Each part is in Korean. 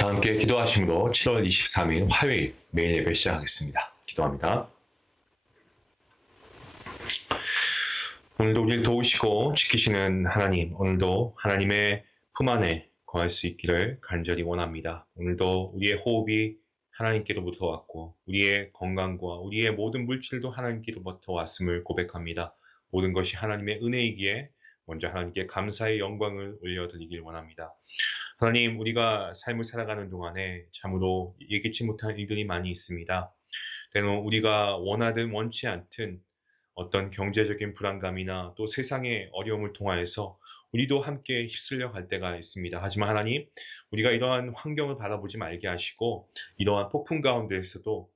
다 함께 기도하심으로 7월 23일 화요일 매일 예배 시작하겠습니다. 기도합니다. 오늘도 우리를 도우시고 지키시는 하나님, 오늘도 하나님의 품 안에 거할 수 있기를 간절히 원합니다. 오늘도 우리의 호흡이 하나님께로부터 왔고 우리의 건강과 우리의 모든 물질도 하나님께로부터 왔음을 고백합니다. 모든 것이 하나님의 은혜이기에 먼저 하나님께 감사의 영광을 올려드리길 원합니다. 하나님, 우리가 삶을 살아가는 동안에 참으로 예기치 못한 일들이 많이 있습니다. 때론 우리가 원하든 원치 않든 어떤 경제적인 불안감이나 또 세상의 어려움을 통하여서 우리도 함께 휩쓸려 갈 때가 있습니다. 하지만 하나님, 우리가 이러한 환경을 바라보지 말게 하시고 이러한 폭풍 가운데에서도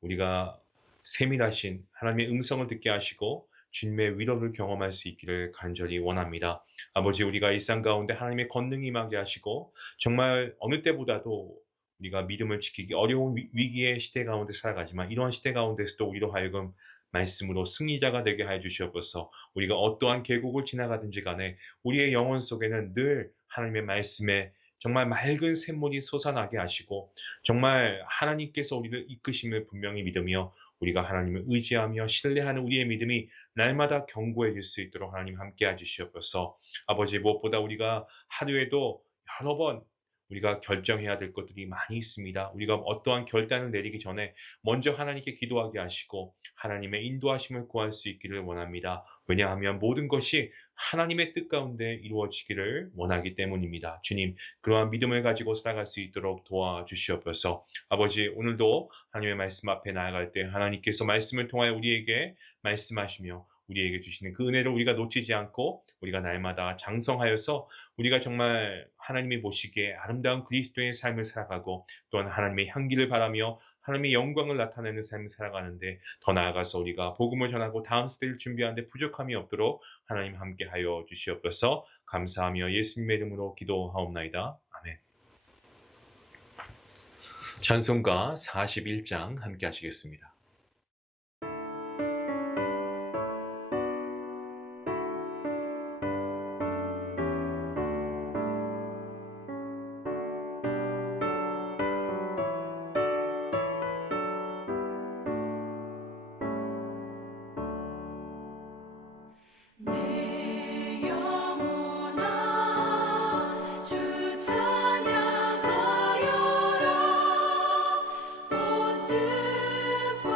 우리가 세밀하신 하나님의 음성을 듣게 하시고 주님의 위로를 경험할 수 있기를 간절히 원합니다. 아버지, 우리가 일상 가운데 하나님의 권능이 임하게 하시고 정말 어느 때보다도 우리가 믿음을 지키기 어려운 위기의 시대 가운데 살아가지만 이러한 시대 가운데서도 우리로 하여금 말씀으로 승리자가 되게 하여 주시옵소서. 우리가 어떠한 계곡을 지나가든지 간에 우리의 영혼 속에는 늘 하나님의 말씀에 정말 맑은 샘물이 솟아나게 하시고 정말 하나님께서 우리를 이끄심을 분명히 믿으며 우리가 하나님을 의지하며 신뢰하는 우리의 믿음이 날마다 견고해질 수 있도록 하나님 함께해 주시옵소서. 아버지, 무엇보다 우리가 하루에도 여러 번 우리가 결정해야 될 것들이 많이 있습니다. 우리가 어떠한 결단을 내리기 전에 먼저 하나님께 기도하게 하시고 하나님의 인도하심을 구할 수 있기를 원합니다. 왜냐하면 모든 것이 하나님의 뜻 가운데 이루어지기를 원하기 때문입니다. 주님, 그러한 믿음을 가지고 살아갈 수 있도록 도와주시옵소서. 아버지, 오늘도 하나님의 말씀 앞에 나아갈 때 하나님께서 말씀을 통하여 우리에게 말씀하시며 우리에게 주시는 그 은혜를 우리가 놓치지 않고 우리가 날마다 장성하여서 우리가 정말 하나님이 보시기에 아름다운 그리스도의 삶을 살아가고 또한 하나님의 향기를 바라며 하나님의 영광을 나타내는 삶을 살아가는데 더 나아가서 우리가 복음을 전하고 다음 세대를 준비하는데 부족함이 없도록 하나님 함께하여 주시옵소서. 감사하며 예수님의 이름으로 기도하옵나이다. 아멘. 찬송가 41장 함께 하시겠습니다. 내 영혼아 주 찬양하여라. 온 뜻과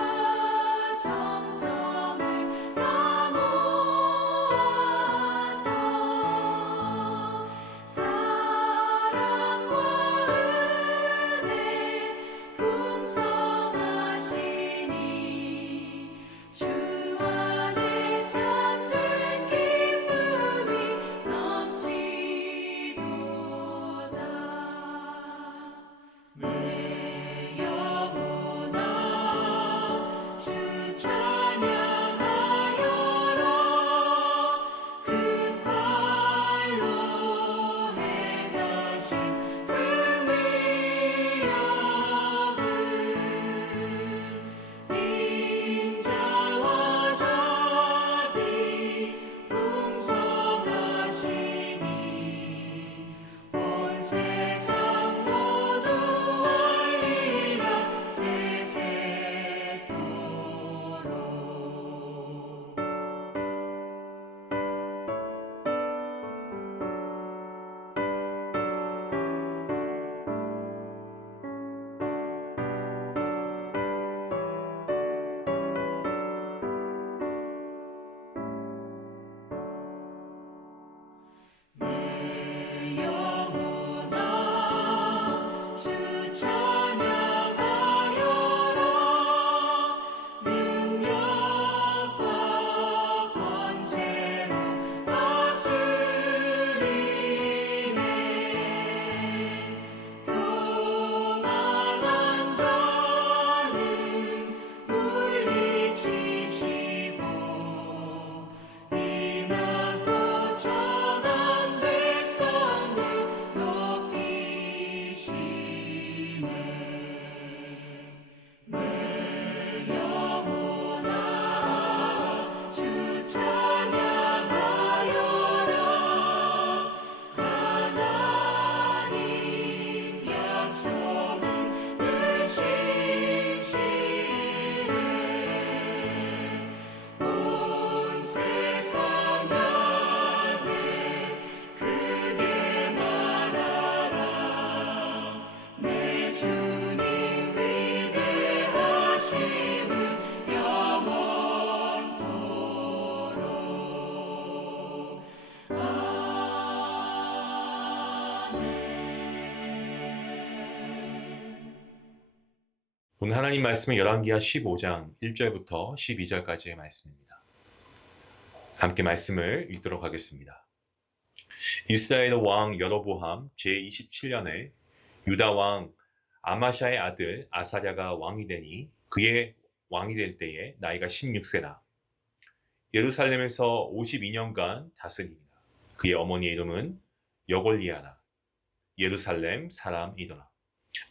오늘 하나님 말씀은 열왕기하 15장 1절부터 12절까지의 말씀입니다. 함께 말씀을 읽도록 하겠습니다. 이스라엘 왕 여로보암 제27년에 유다 왕 아마샤의 아들 아사랴가 왕이 되니 그의 왕이 될 때에 나이가 16세라. 예루살렘에서 52년간 다스립니다. 그의 어머니의 이름은 여골리아라. 예루살렘 사람이더라.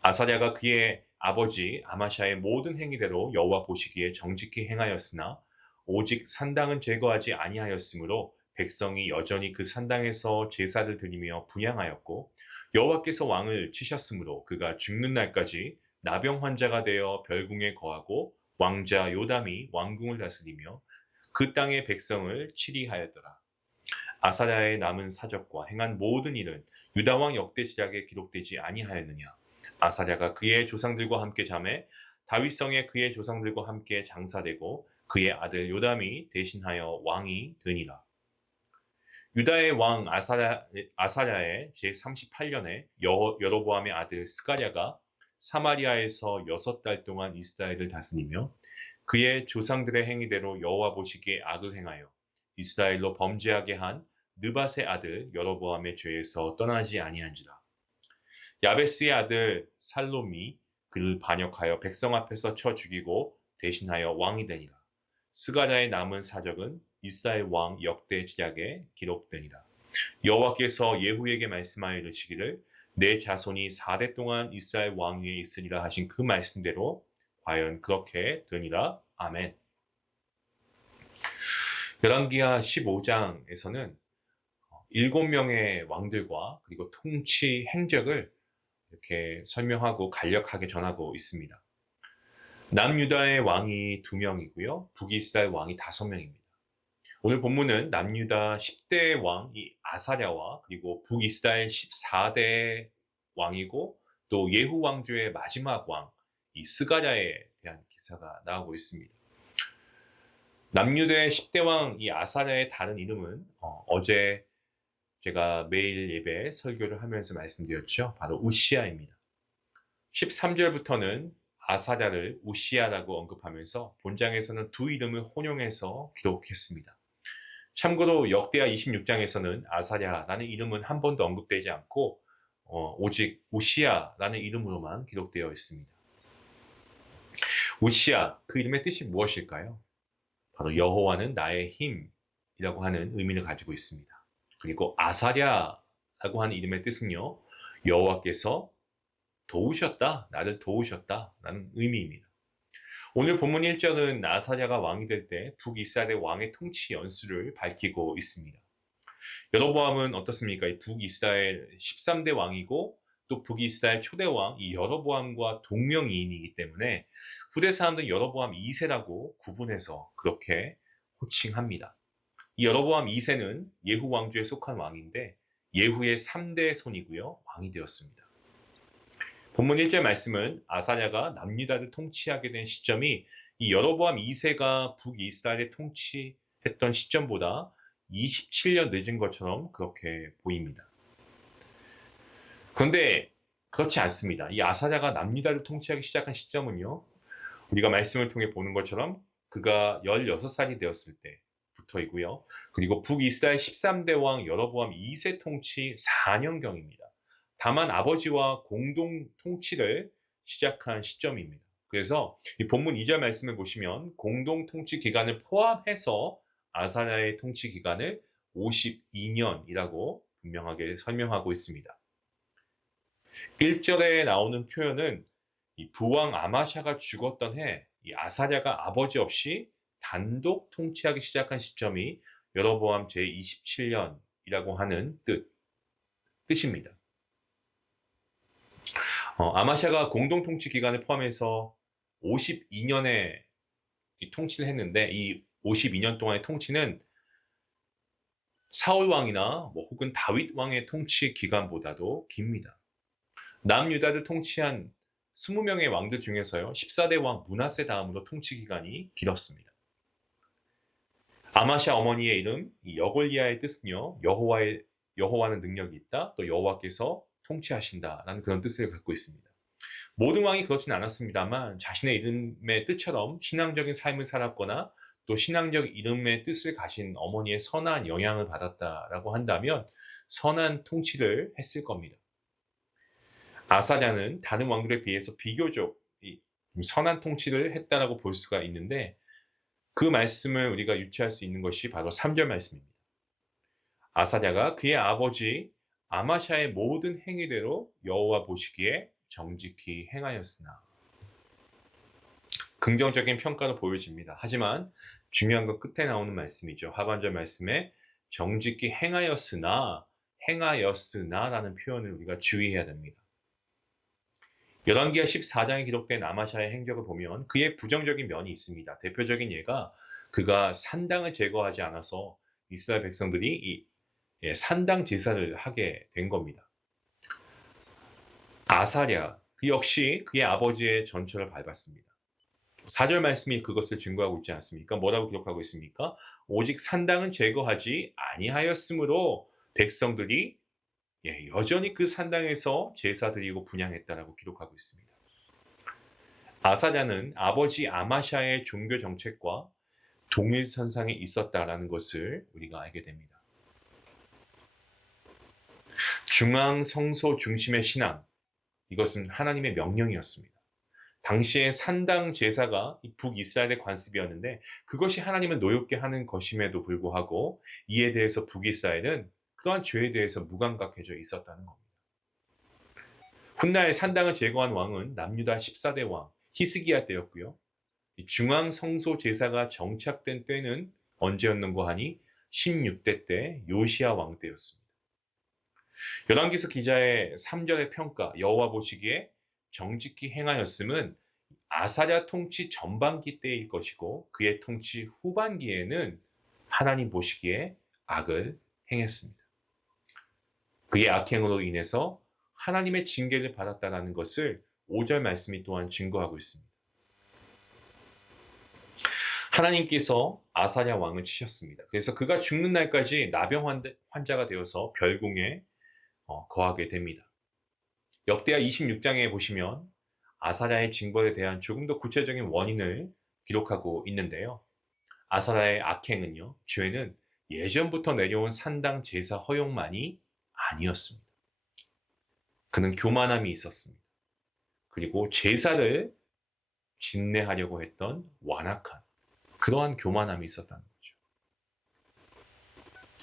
아사랴가 그의 아버지 아마샤의 모든 행위대로 여호와 보시기에 정직히 행하였으나 오직 산당은 제거하지 아니하였으므로 백성이 여전히 그 산당에서 제사를 드리며 분향하였고 여호와께서 왕을 치셨으므로 그가 죽는 날까지 나병 환자가 되어 별궁에 거하고 왕자 요담이 왕궁을 다스리며 그 땅의 백성을 치리하였더라. 아사랴의 남은 사적과 행한 모든 일은 유다 왕 역대지략에 기록되지 아니하였느냐. 아사랴가 그의 조상들과 함께 잠에 다윗성에 그의 조상들과 함께 장사되고 그의 아들 요담이 대신하여 왕이 되니라. 유다의 왕 아사랴의 제38년에 여로보암의 아들 스가랴가 사마리아에서 6달 동안 이스라엘을 다스리며 그의 조상들의 행위대로 여호와 보시기에 악을 행하여 이스라엘로 범죄하게 한 느밧의 아들 여로보암의 죄에서 떠나지 아니한지라. 야베스의 아들 살롬이 그를 반역하여 백성 앞에서 쳐 죽이고 대신하여 왕이 되니라. 스가랴의 남은 사적은 이스라엘 왕 역대 지략에 기록되니라. 여호와께서 예후에게 말씀하여 이르시기를 내 자손이 4대 동안 이스라엘 왕 위에 있으리라 하신 그 말씀대로 과연 그렇게 되니라. 아멘. 열왕기하 15장에서는 7명의 왕들과 그리고 통치 행적을 이렇게 설명하고 간략하게 전하고 있습니다. 남유다의 왕이 2명이고요. 북이스라엘 왕이 5명입니다. 오늘 본문은 남유다 10대 왕이 아사랴와 그리고 북이스라엘 14대 왕이고 또 예후 왕조의 마지막 왕, 이 스가랴에 대한 기사가 나오고 있습니다. 남유다의 10대 왕 이 아사랴의 다른 이름은 어제 제가 매일 예배 설교를 하면서 말씀드렸죠. 바로 우시아입니다. 13절부터는 아사랴를 우시아라고 언급하면서 본장에서는 두 이름을 혼용해서 기록했습니다. 참고로 역대하 26장에서는 아사랴라는 이름은 한 번도 언급되지 않고 오직 우시아라는 이름으로만 기록되어 있습니다. 우시아, 그 이름의 뜻이 무엇일까요? 바로 여호와는 나의 힘이라고 하는 의미를 가지고 있습니다. 그리고 아사랴라고 하는 이름의 뜻은요, 여호와께서 도우셨다, 나를 도우셨다라는 의미입니다. 오늘 본문 1절은 아사랴가 왕이 될 때 북이스라엘의 왕의 통치 연수를 밝히고 있습니다. 여로보암은 어떻습니까? 이 북이스라엘 13대 왕이고 또 북이스라엘 초대 왕 이 여로보암과 동명이인이기 때문에 후대 사람들은 여로보암 2세라고 구분해서 그렇게 호칭합니다. 이 여로보암 2세는 예후 왕조에 속한 왕인데 예후의 3대 손이고요. 왕이 되었습니다. 본문 1절 말씀은 아사랴가 남유다를 통치하게 된 시점이 이 여로보암 2세가 북이스라엘을 통치했던 시점보다 27년 늦은 것처럼 그렇게 보입니다. 그런데 그렇지 않습니다. 이 아사랴가 남유다를 통치하기 시작한 시점은요. 우리가 말씀을 통해 보는 것처럼 그가 16살이 되었을 때부터이고요. 그리고 북이스라엘 13대 왕 여로보암 2세 통치 4년경입니다. 다만 아버지와 공동 통치를 시작한 시점입니다. 그래서 이 본문 2절 말씀을 보시면 공동 통치 기간을 포함해서 아사랴의 통치 기간을 52년이라고 분명하게 설명하고 있습니다. 1절에 나오는 표현은 이 부왕 아마샤가 죽었던 해, 이 아사랴가 아버지 없이 단독 통치하기 시작한 시점이 여로보암 제27년이라고 하는 뜻입니다. 아마샤가 공동 통치 기간을 포함해서 52년의 통치를 했는데 이 52년 동안의 통치는 사울 왕이나 혹은 다윗 왕의 통치 기간보다도 깁니다. 남유다를 통치한 20명의 왕들 중에서요. 14대 왕 므낫세 다음으로 통치 기간이 길었습니다. 아마샤 어머니의 이름 이 여골리아의 뜻은요. 여호와는 능력이 있다. 또 여호와께서 통치하신다라는 그런 뜻을 갖고 있습니다. 모든 왕이 그렇진 않았습니다만 자신의 이름의 뜻처럼 신앙적인 삶을 살았거나 또 신앙적 이름의 뜻을 가신 어머니의 선한 영향을 받았다라고 한다면 선한 통치를 했을 겁니다. 아사랴는 다른 왕들에 비해서 비교적 선한 통치를 했다라고 볼 수가 있는데 그 말씀을 우리가 유추할 수 있는 것이 바로 3절 말씀입니다. 아사랴가 그의 아버지 아마샤의 모든 행위대로 여호와 보시기에 정직히 행하였으나 긍정적인 평가로 보여집니다. 하지만 중요한 건 끝에 나오는 말씀이죠. 하반절 말씀에 정직히 행하였으나라는 표현을 우리가 주의해야 됩니다. 열왕기하 14장에 기록된 아마샤의 행적을 보면 그의 부정적인 면이 있습니다. 대표적인 예가 그가 산당을 제거하지 않아서 이스라엘 백성들이 산당 제사를 하게 된 겁니다. 아사랴 그 역시 그의 아버지의 전철을 밟았습니다. 4절 말씀이 그것을 증거하고 있지 않습니까? 뭐라고 기록하고 있습니까? 오직 산당은 제거하지 아니하였으므로 백성들이 여전히 그 산당에서 제사 드리고 분향했다라고 기록하고 있습니다. 아사랴는 아버지 아마샤의 종교 정책과 동일선상에 있었다라는 것을 우리가 알게 됩니다. 중앙 성소 중심의 신앙, 이것은 하나님의 명령이었습니다. 당시에 산당 제사가 북이스라엘의 관습이었는데 그것이 하나님을 노엽게 하는 것임에도 불구하고 이에 대해서 북이스라엘은 그러한 죄에 대해서 무감각해져 있었다는 겁니다. 훗날 산당을 제거한 왕은 남유다 14대 왕 히스기야 때였고요. 중앙 성소 제사가 정착된 때는 언제였는고 하니 16대 때 요시야 왕 때였습니다. 열왕기서 기자의 3절의 평가 여호와 보시기에 정직히 행하였음은 아사랴 통치 전반기 때일 것이고 그의 통치 후반기에는 하나님 보시기에 악을 행했습니다. 그의 악행으로 인해서 하나님의 징계를 받았다는 것을 5절 말씀이 또한 증거하고 있습니다. 하나님께서 아사랴 왕을 치셨습니다. 그래서 그가 죽는 날까지 나병 환자가 되어서 별궁에 거하게 됩니다. 역대하 26장에 보시면 아사랴의 징벌에 대한 조금 더 구체적인 원인을 기록하고 있는데요. 아사랴의 악행은요, 죄는 예전부터 내려온 산당 제사 허용만이 아니었습니다. 그는 교만함이 있었습니다. 그리고 제사를 집례하려고 했던 완악한 그러한 교만함이 있었다는 거죠.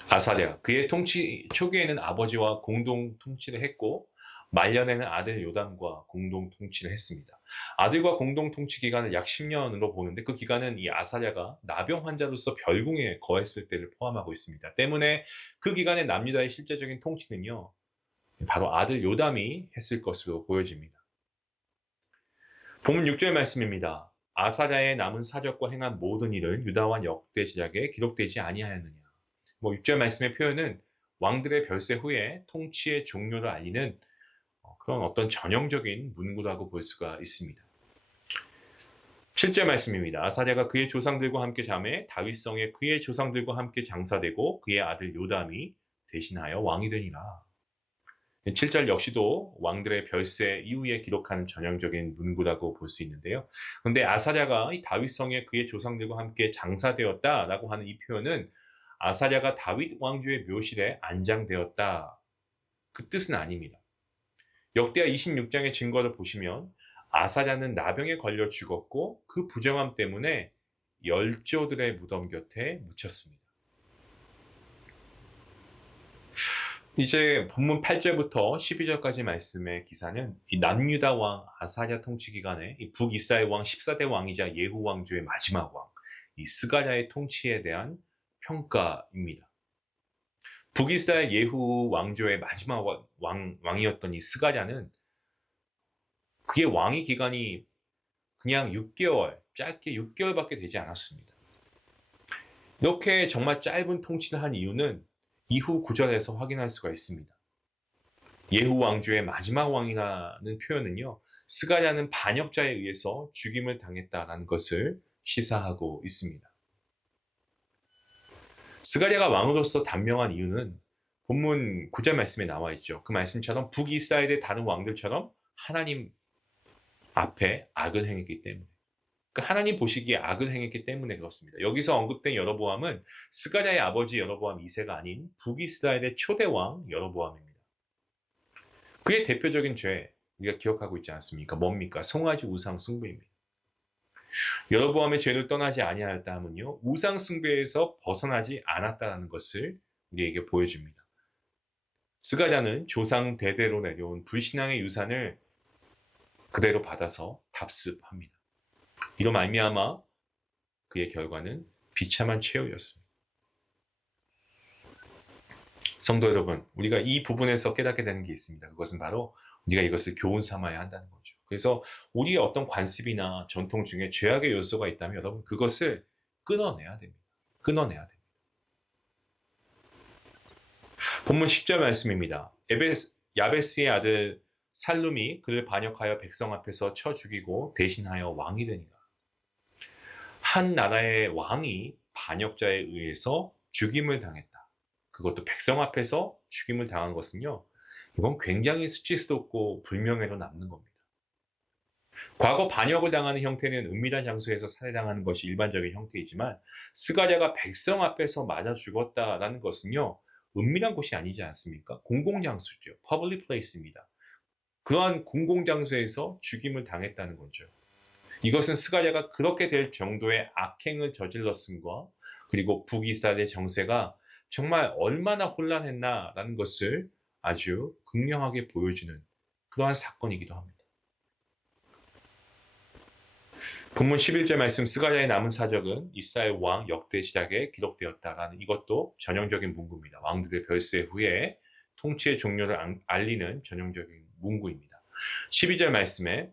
아사랴, 그의 통치 초기에는 아버지와 공동 통치를 했고 말년에는 아들 요담과 공동 통치를 했습니다. 아들과 공동 통치 기간을 약 10년으로 보는데 그 기간은 이 아사랴가 나병 환자로서 별궁에 거했을 때를 포함하고 있습니다. 때문에 그 기간에 남유다의 실제적인 통치는요, 바로 아들 요담이 했을 것으로 보여집니다. 본문 6절 말씀입니다. 아사랴의 남은 사적과 행한 모든 일은 유다와 역대지략에 기록되지 아니하였느냐. 6절 말씀의 표현은 왕들의 별세 후에 통치의 종료를 알리는 그런 어떤 전형적인 문구라고 볼 수가 있습니다. 7절 말씀입니다. 아사랴가 그의 조상들과 함께 잠에 다윗성에 그의 조상들과 함께 장사되고 그의 아들 요담이 대신하여 왕이 되니라. 7절 역시도 왕들의 별세 이후에 기록하는 전형적인 문구라고 볼 수 있는데요. 그런데 아사랴가 이 다윗성에 그의 조상들과 함께 장사되었다라고 하는 이 표현은 아사랴가 다윗 왕조의 묘실에 안장되었다. 그 뜻은 아닙니다. 역대하 26장의 증거를 보시면 아사랴는 나병에 걸려 죽었고 그 부정함 때문에 열조들의 무덤 곁에 묻혔습니다. 이제 본문 8절부터 12절까지 말씀의 기사는 이 남유다 왕 아사랴 통치 기간에 이 북이스라엘 왕 14대 왕이자 예후 왕조의 마지막 왕, 이 스가랴의 통치에 대한 평가입니다. 북이스라엘 예후 왕조의 마지막 왕이었던 이 스가랴는 그의 왕위 기간이 그냥 6개월, 짧게 6개월밖에 되지 않았습니다. 이렇게 정말 짧은 통치를 한 이유는 이후 구절에서 확인할 수가 있습니다. 예후 왕조의 마지막 왕이라는 표현은요, 스가랴는 반역자에 의해서 죽임을 당했다라는 것을 시사하고 있습니다. 스가랴가 왕으로서 단명한 이유는 본문 9절 말씀에 나와 있죠. 그 말씀처럼 북이스라엘의 다른 왕들처럼 하나님 앞에 악을 행했기 때문에. 그러니까 하나님 보시기에 악을 행했기 때문에 그렇습니다. 여기서 언급된 여로보암은 스가랴의 아버지 여로보암 2세가 아닌 북이스라엘의 초대 왕 여로보암입니다. 그의 대표적인 죄 우리가 기억하고 있지 않습니까? 뭡니까? 송아지 우상 숭배입니다. 여로보암의 죄를 떠나지 아니하였다 하면요, 우상 숭배에서 벗어나지 않았다는 것을 우리에게 보여줍니다. 스가랴는 조상 대대로 내려온 불신앙의 유산을 그대로 받아서 답습합니다. 이로 말미암아 그의 결과는 비참한 최후였습니다. 성도 여러분, 우리가 이 부분에서 깨닫게 되는 게 있습니다. 그것은 바로 우리가 이것을 교훈 삼아야 한다는 거죠. 그래서 우리의 어떤 관습이나 전통 중에 죄악의 요소가 있다면 여러분 그것을 끊어내야 됩니다. 끊어내야 됩니다. 본문 10절 말씀입니다. 야베스의 아들 살룸이 그를 반역하여 백성 앞에서 쳐 죽이고 대신하여 왕이 되니라. 한 나라의 왕이 반역자에 의해서 죽임을 당했다. 그것도 백성 앞에서 죽임을 당한 것은요, 이건 굉장히 수치스럽고 불명예로 남는 겁니다. 과거 반역을 당하는 형태는 은밀한 장소에서 살해당하는 것이 일반적인 형태이지만 스가랴가 백성 앞에서 맞아 죽었다라는 것은요, 은밀한 곳이 아니지 않습니까? 공공장소죠. public place입니다. 그러한 공공장소에서 죽임을 당했다는 거죠. 이것은 스가랴가 그렇게 될 정도의 악행을 저질렀음과 그리고 북이스라엘의 정세가 정말 얼마나 혼란했나라는 것을 아주 극명하게 보여주는 그러한 사건이기도 합니다. 본문 11절 말씀 스가랴의 남은 사적은 이스라엘 왕 역대 시작에 기록되었다라는 이것도 전형적인 문구입니다. 왕들의 별세 후에 통치의 종료를 알리는 전형적인 문구입니다. 12절 말씀에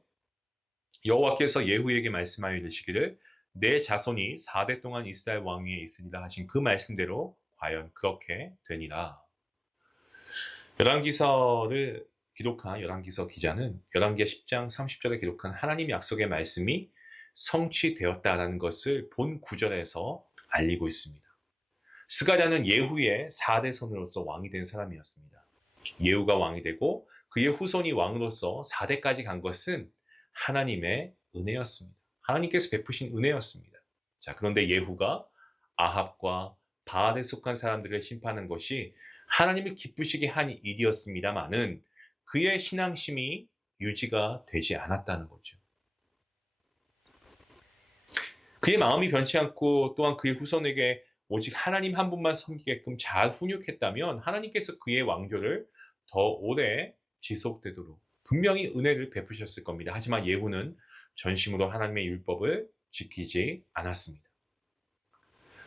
여호와께서 예후에게 말씀하여 이르시기를 내 자손이 4대 동안 이스라엘 왕 위에 있으리라 하신 그 말씀대로 과연 그렇게 되니라. 열왕기서를 기록한 열왕기서 기자는 열왕기하 10장 30절에 기록한 하나님 약속의 말씀이 성취되었다라는 것을 본 구절에서 알리고 있습니다. 스가랴는 예후의 4대 손으로서 왕이 된 사람이었습니다. 예후가 왕이 되고 그의 후손이 왕으로서 4대까지 간 것은 하나님의 은혜였습니다. 하나님께서 베푸신 은혜였습니다. 자, 그런데 예후가 아합과 바알에 속한 사람들을 심판한 것이 하나님을 기쁘시게 한 일이었습니다마는 그의 신앙심이 유지가 되지 않았다는 거죠. 그의 마음이 변치 않고 또한 그의 후손에게 오직 하나님 한 분만 섬기게끔 잘 훈육했다면 하나님께서 그의 왕조를 더 오래 지속되도록 분명히 은혜를 베푸셨을 겁니다. 하지만 예후는 전심으로 하나님의 율법을 지키지 않았습니다.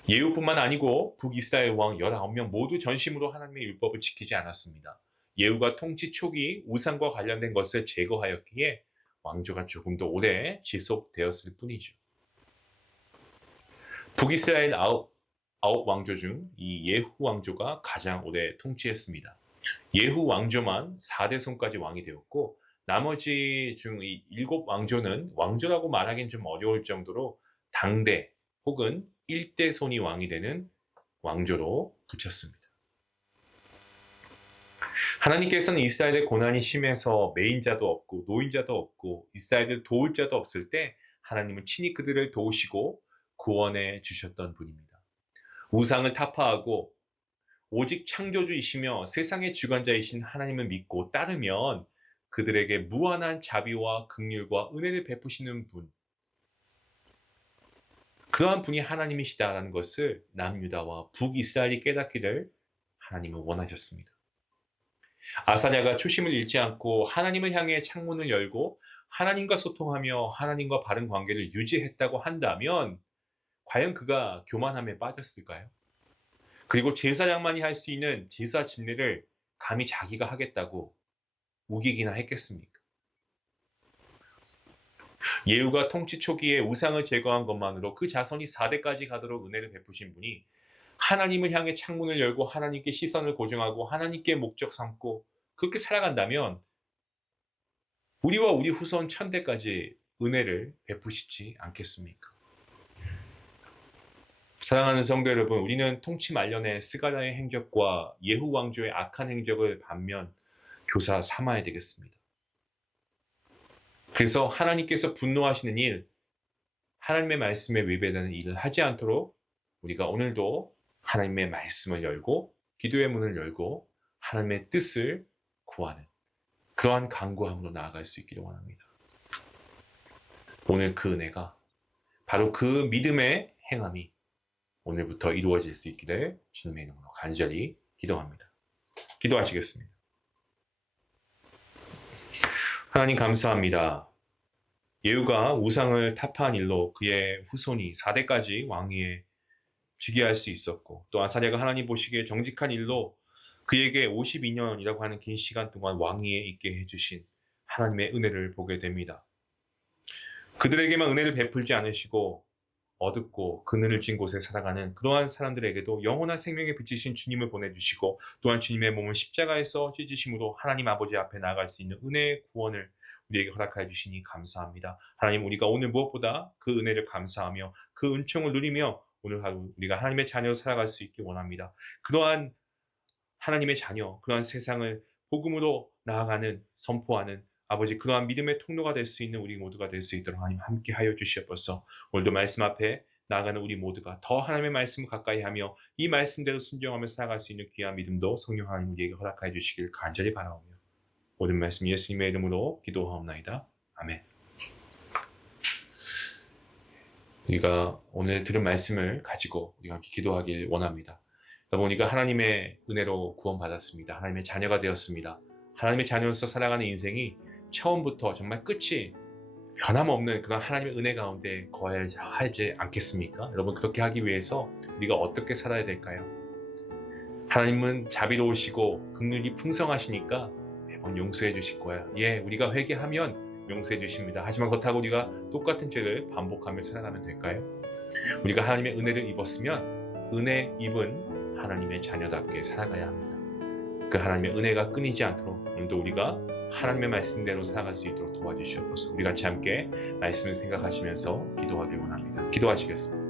예후뿐만 아니고 북이스라엘 왕 19명 모두 전심으로 하나님의 율법을 지키지 않았습니다. 예후가 통치 초기 우상과 관련된 것을 제거하였기에 왕조가 조금 더 오래 지속되었을 뿐이죠. 북이스라엘 아홉 왕조 중 이 예후 왕조가 가장 오래 통치했습니다. 예후 왕조만 4대 손까지 왕이 되었고 나머지 중 이 7 왕조는 왕조라고 말하기는 좀 어려울 정도로 당대 혹은 1대 손이 왕이 되는 왕조로 그쳤습니다. 하나님께서는 이스라엘의 고난이 심해서 매인자도 없고 노인자도 없고 이스라엘을 도울 자도 없을 때 하나님은 친히 그들을 도우시고 구원해 주셨던 분입니다. 우상을 타파하고 오직 창조주이시며 세상의 주관자이신 하나님을 믿고 따르면 그들에게 무한한 자비와 긍휼과 은혜를 베푸시는 분, 그러한 분이 하나님이시다라는 것을 남유다와 북이스라엘이 깨닫기를 하나님은 원하셨습니다. 아사랴가 초심을 잃지 않고 하나님을 향해 창문을 열고 하나님과 소통하며 하나님과 바른 관계를 유지했다고 한다면 과연 그가 교만함에 빠졌을까요? 그리고 제사장만이 할 수 있는 제사 집례를 감히 자기가 하겠다고 우기기나 했겠습니까? 예후가 통치 초기에 우상을 제거한 것만으로 그 자손이 4대까지 가도록 은혜를 베푸신 분이 하나님을 향해 창문을 열고 하나님께 시선을 고정하고 하나님께 목적 삼고 그렇게 살아간다면 우리와 우리 후손 1000대까지 은혜를 베푸시지 않겠습니까? 사랑하는 성도 여러분, 우리는 통치 말년의 스가랴의 행적과 예후 왕조의 악한 행적을 반면 교사 삼아야 되겠습니다. 그래서 하나님께서 분노하시는 일, 하나님의 말씀에 위배되는 일을 하지 않도록 우리가 오늘도 하나님의 말씀을 열고 기도의 문을 열고 하나님의 뜻을 구하는 그러한 간구함으로 나아갈 수 있기를 원합니다. 오늘 그 은혜가 바로 그 믿음의 행함이 오늘부터 이루어질 수 있기를 주님의 이름으로 간절히 기도합니다. 기도하시겠습니다. 하나님 감사합니다. 예후가 우상을 타파한 일로 그의 후손이 4대까지 왕위에 즉위할 수 있었고 또 아사랴가 하나님 보시기에 정직한 일로 그에게 52년이라고 하는 긴 시간 동안 왕위에 있게 해주신 하나님의 은혜를 보게 됩니다. 그들에게만 은혜를 베풀지 않으시고 어둡고 그늘을 진 곳에 살아가는 그러한 사람들에게도 영원한 생명에 비치신 주님을 보내주시고 또한 주님의 몸을 십자가에서 찢으심으로 하나님 아버지 앞에 나아갈 수 있는 은혜의 구원을 우리에게 허락하여 주시니 감사합니다. 하나님 우리가 오늘 무엇보다 그 은혜를 감사하며 그 은총을 누리며 오늘 하루 우리가 하나님의 자녀로 살아갈 수 있기 원합니다. 그러한 하나님의 자녀, 그러한 세상을 복음으로 나아가는 선포하는 아버지 그러한 믿음의 통로가 될 수 있는 우리 모두가 될 수 있도록 하나님 함께 하여 주시옵소서. 오늘도 말씀 앞에 나아가는 우리 모두가 더 하나님의 말씀을 가까이 하며 이 말씀대로 순종하며 살아갈 수 있는 귀한 믿음도 성령 하나님 우리에게 허락하여 주시길 간절히 바라오며 모든 말씀 예수님의 이름으로 기도하옵나이다. 아멘. 우리가 오늘 들은 말씀을 가지고 우리가 함께 기도하길 원합니다. 보니까 하나님의 은혜로 구원받았습니다. 하나님의 자녀가 되었습니다. 하나님의 자녀로서 살아가는 인생이 처음부터 정말 끝이 변함없는 그런 하나님의 은혜 가운데 거하지 않겠습니까? 여러분 그렇게 하기 위해서 우리가 어떻게 살아야 될까요? 하나님은 자비로우시고 긍휼이 풍성하시니까 매번 용서해 주실 거예요. 예, 우리가 회개하면 용서해 주십니다. 하지만 그렇다고 우리가 똑같은 죄를 반복하며 살아가면 될까요? 우리가 하나님의 은혜를 입었으면 은혜 입은 하나님의 자녀답게 살아가야 합니다. 그 하나님의 은혜가 끊이지 않도록 오늘도 우리가 하나님의 말씀대로 살아갈 수 있도록 도와주시옵소서. 우리 같이 함께 말씀을 생각하시면서 기도하길 원합니다. 기도하시겠습니다.